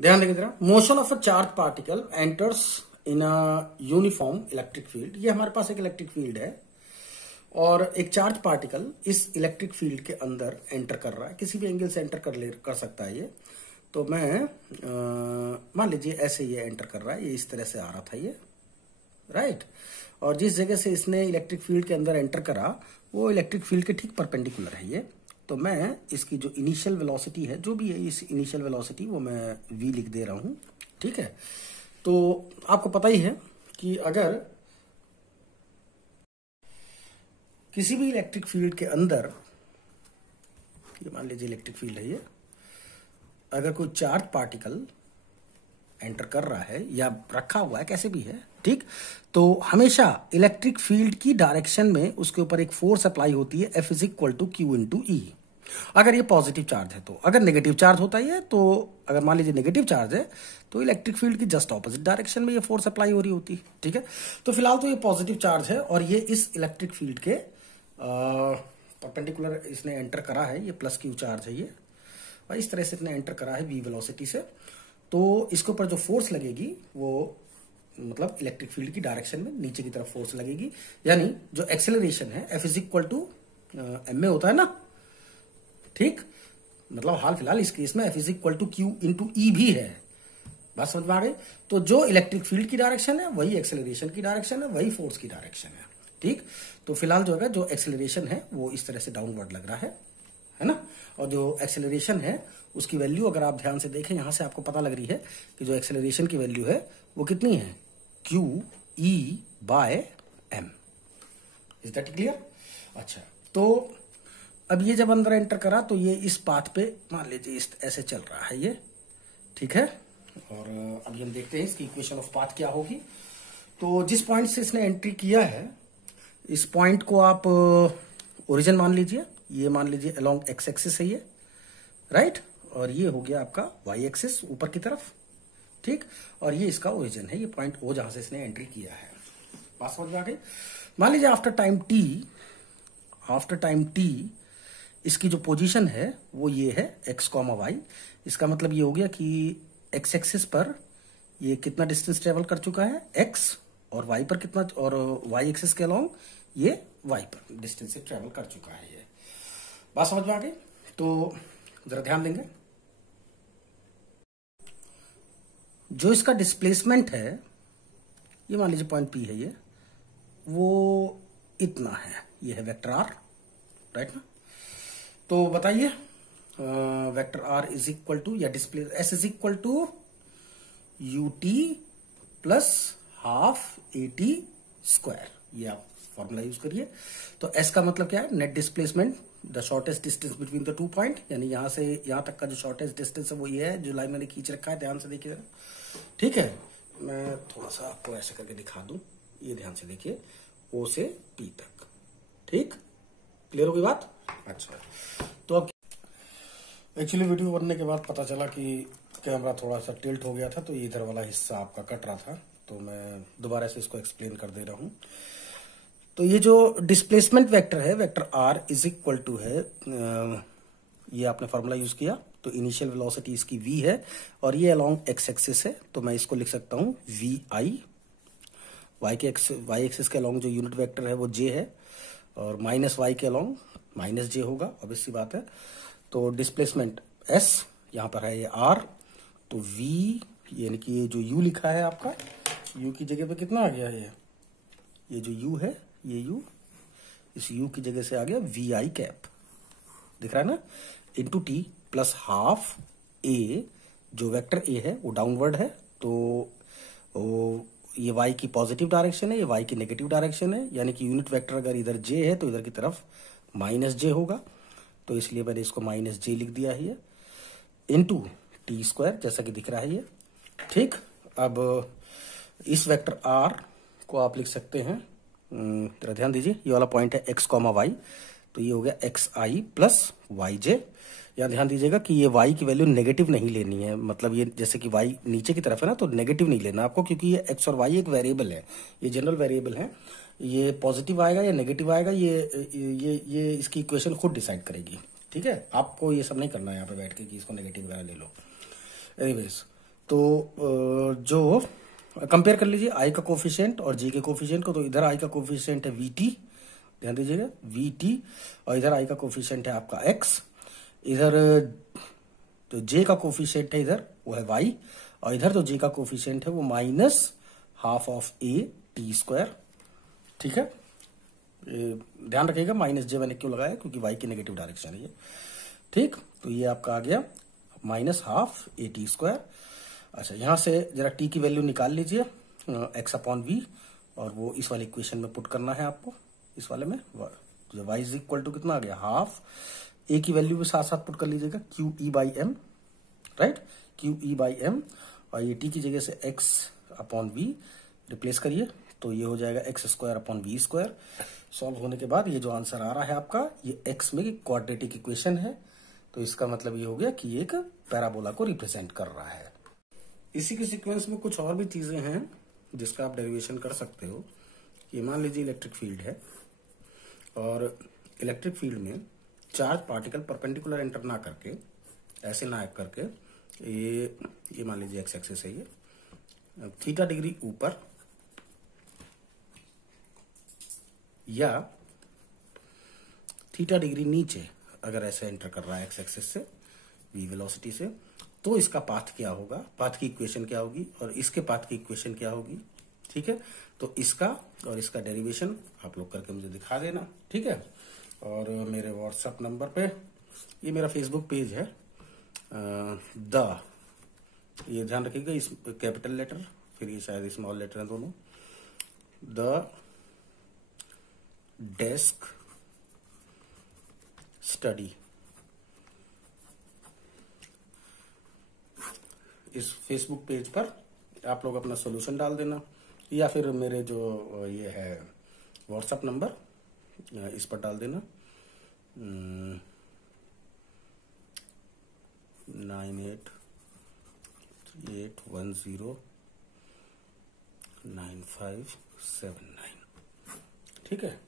ध्यान देंगे जरा। Motion of a charge particle enters in a uniform electric field. ये हमारे पास एक इलेक्ट्रिक फील्ड है और एक चार्ज पार्टिकल इस इलेक्ट्रिक फील्ड के अंदर एंटर कर रहा है, किसी भी एंगल से एंटर कर सकता है ये। तो मैं मान लीजिए ऐसे ये एंटर कर रहा है, ये इस तरह से आ रहा था ये, राइट। और जिस जगह से इसने इलेक्ट्रिक फील्ड के अंदर एंटर करा वो इलेक्ट्रिक फील्ड के ठीक परपेंडिकुलर है ये। तो मैं इसकी जो इनिशियल वेलोसिटी है, जो भी है इस इनिशियल वेलोसिटी, वो मैं v लिख दे रहा हूं, ठीक है। तो आपको पता ही है कि अगर किसी भी इलेक्ट्रिक फील्ड के अंदर, ये मान लीजिए इलेक्ट्रिक फील्ड है ये, अगर कोई चार्ज पार्टिकल एंटर कर रहा है या रखा हुआ है, कैसे भी है, ठीक, तो हमेशा इलेक्ट्रिक फील्ड की डायरेक्शन में उसके ऊपर एक फोर्स अप्लाई होती है, F is equal to Q into E. अगर ये पॉजिटिव चार्ज है तो, अगर नेगेटिव चार्ज होता है तो, अगर मान लीजिए नेगेटिव चार्ज है तो इलेक्ट्रिक फील्ड की जस्ट ऑपोजिट डायरेक्शन में ये फोर्स अप्लाई हो रही होती है, ठीक है। तो फिलहाल तो ये पॉजिटिव चार्ज है और ये इस इलेक्ट्रिक फील्ड के परपेंडिकुलर इसने एंटर करा है, ये प्लस क्यू चार्ज है ये, और इस तरह से इसने एंटर करा है v वेलोसिटी से। तो इसके ऊपर जो फोर्स लगेगी वो मतलब इलेक्ट्रिक फील्ड की डायरेक्शन में नीचे की तरफ फोर्स लगेगी, यानी जो एक्सेलरेशन है F is equal to M में होता है ना, ठीक, मतलब हाल फिलहाल इस केस में F is equal to Q into E भी है। बात समझ में आ गई। तो जो इलेक्ट्रिक फील्ड की डायरेक्शन है वही एक्सेलरेशन की डायरेक्शन है, वही फोर्स की डायरेक्शन है, ठीक। तो फिलहाल जो है जो एक्सेलरेशन है वो इस तरह से डाउनवर्ड लग रहा है ना। और जो एक्सेलरेशन है उसकी वैल्यू अगर आप ध्यान से देखें, यहां से आपको पता लग रही है कि जो एक्सेलरेशन की वैल्यू है वो कितनी है, Q E by M। Is that clear? अच्छा, तो अब ये जब अंदर एंटर करा तो ये इस पाथ पे मान लीजिए इस ऐसे चल रहा है ये, ठीक है। और अभी हम देखते हैं इसकी इक्वेशन ऑफ पाथ क्या होगी। तो जिस पॉइंट से इसने एंट्री किया है, इस पॉइंट को आप ओरिजिन मान लीजिए, ये मान लीजिए अलोंग एक्स एक्सिस है ये, राइट, और ये हो गया आपका वाई एक्सिस ऊपर की तरफ, ठीक, और ये इसका ओरिजिन है, ये पॉइंट ओ जहां से इसने एंट्री किया है। बात समझ में आ गई। मान लीजिए आफ्टर टाइम टी इसकी जो पोजीशन है वो ये है एक्स कॉमा वाई। इसका मतलब ये हो गया कि एक्स एक्सिस पर ये कितना डिस्टेंस ट्रेवल कर चुका है एक्स, और वाई पर कितना, और वाई एक्सिस के अलोंग ये वाई पर डिस्टेंस से ट्रेवल कर चुका है ये। बात समझ में आ गई। तो जरा ध्यान देंगे, जो इसका डिस्प्लेसमेंट है, ये मान लीजिए पॉइंट पी है ये, वो इतना है, ये है वेक्टर आर, राइट ना। तो बताइए vector R is equal to, या display S is equal to U T plus half A T square, ये आप फॉर्मूला यूज करिए। तो एस का मतलब क्या है, net displacement, the shortest distance between the 2 point, यानी यहां से यहां तक का जो शॉर्टेस्ट डिस्टेंस है वो ये है, जो लाइन मैंने खींच रखा है, ध्यान से देखिए, ठीक है। मैं थोड़ा सा आपको ऐसे करके दिखा दूं, ये ध्यान से देखिए, ओ से पी तक, ठीक, क्लियर हो गई बात। अच्छा, तो अब एक्चुअली वीडियो बनने के बाद पता चला कि कैमरा थोड़ा सा टिल्ट हो गया था, तो ये इधर वाला हिस्सा आपका कट रहा था, तो मैं दोबारा से इसको एक्सप्लेन कर दे रहा हूं। तो ये जो डिस्प्लेसमेंट वेक्टर है, vector R is equal to है, ये आपने फॉर्मूला यूज किया, तो इनिशियल वेलोसिटी इसकी v है और ये अलोंग एक्स एक्सिस है, तो मैं इसको लिख सकता हूं vi, वाई एक्सिस के अलोंग जो यूनिट वेक्टर है वो j है, और माइनस वाई के अलोंग माइनस जे होगा, ऑब्वियस सी बात है। तो डिस्प्लेसमेंट s, यहां पर है ये r, तो v यानी कि ये जो u लिखा है आपका, u की जगह पे कितना आ गया है, ये जो u है, ये u, इस u की जगह से आ गया vi कैप, दिख रहा है ना, इंटू टी प्लस हाफ ए, जो वेक्टर ए है वो डाउनवर्ड है, तो ये y की पॉजिटिव डायरेक्शन है, ये y की नेगेटिव डायरेक्शन है, यानी कि यूनिट वेक्टर अगर इधर j है तो इधर की तरफ माइनस j होगा, तो इसलिए मैंने इसको माइनस j लिख दिया है, इंटू टी स्क्वायर, जैसा कि दिख रहा है ये, ठीक। अब इस वेक्टर r को आप लिख सकते हैं, जरा ध्यान दीजिए, ये वाला पॉइंट है x कॉमा वाई, तो ये हो गया एक्स आई प्लस वाई जे। यहाँ ध्यान दीजिएगा कि ये y की वैल्यू नेगेटिव नहीं लेनी है, मतलब ये जैसे कि y नीचे की तरफ है ना, तो नेगेटिव नहीं लेना आपको, क्योंकि ये x और y एक वेरिएबल है, ये जनरल वेरिएबल है, ये पॉजिटिव आएगा या नेगेटिव आएगा, ये इसकी इक्वेशन खुद डिसाइड करेगी, ठीक है। आपको ये सब नहीं करना है यहाँ पे बैठ के कि इसको नेगेटिव वगैरह ले लो। एनीवेज, तो जो कंपेयर कर लीजिए आई का कोफिशिएंट और जे के कोफिशिएंट को। तो इधर आई का कोफिशिएंट है वीटी, ध्यान दीजिएगा वीटी, और इधर आई का कोफिशिएंट है आपका एक्स। इधर जो जे का कोफिशिएंट है इधर वो है वाई, और इधर जो जे का कोफिशिएंट है वो -12 ठीक है। ध्यान रखिएगा -j मैंने क्यों लगाया, क्योंकि वाई की नेगेटिव डायरेक्शन है ये, ठीक। तो ये आपका आ गया -12 अच्छा, यहां से जरा टी की वैल्यू निकाल लीजिए x/v, और वो इस वाले इक्वेशन में पुट करना है आपको। इस वाले में जो y इज इक्वल टू कितना आ गया, हाफ। ए की वैल्यू भी साथ साथ पुट कर लीजिएगा, QE/m, राइट, QE/m, और ये टी की जगह से x/v रिप्लेस करिए, तो ये हो जाएगा x² v²। सॉल्व होने के बाद ये जो आंसर आ रहा है आपका, ये x में क्वाड्रेटिक इक्वेशन है, तो इसका मतलब ये हो गया कि ये एक पैराबोला को रिप्रेजेंट कर रहा है। इसी के सीक्वेंस में कुछ और भी चीजें हैं जिसका आप डेरिवेशन कर सकते हो। ये मान लीजिए इलेक्ट्रिक फील्ड है, और इलेक्ट्रिक फील्ड में चार्ज पार्टिकल परपेंडिकुलर एंटर ना करके, ऐसे ना एक्ट करके, ये मान लीजिए एक्स एक्सिस है, ये थीटा डिग्री ऊपर या थीटा डिग्री नीचे अगर ऐसे एंटर कर रहा है एक्स एक्सिस से v वेलोसिटी से, तो इसका पाथ क्या होगा, पाथ की इक्वेशन क्या होगी, और इसके पाथ की इक्वेशन क्या होगी, ठीक है। तो इसका और इसका डेरिवेशन आप लोग करके मुझे दिखा देना, ठीक है। और मेरे व्हाट्सएप नंबर पे, ये मेरा फेसबुक पेज है, ये ध्यान रखिएगा, इस कैपिटल लेटर, फिर ये शायद स्मॉल लेटर है दोनों, द डेस्क स्टडी। इस फेसबुक पेज पर आप लोग अपना सॉल्यूशन डाल देना, या फिर मेरे जो ये है व्हाट्सएप नंबर, इस पर डाल देना 9881095579, ठीक है।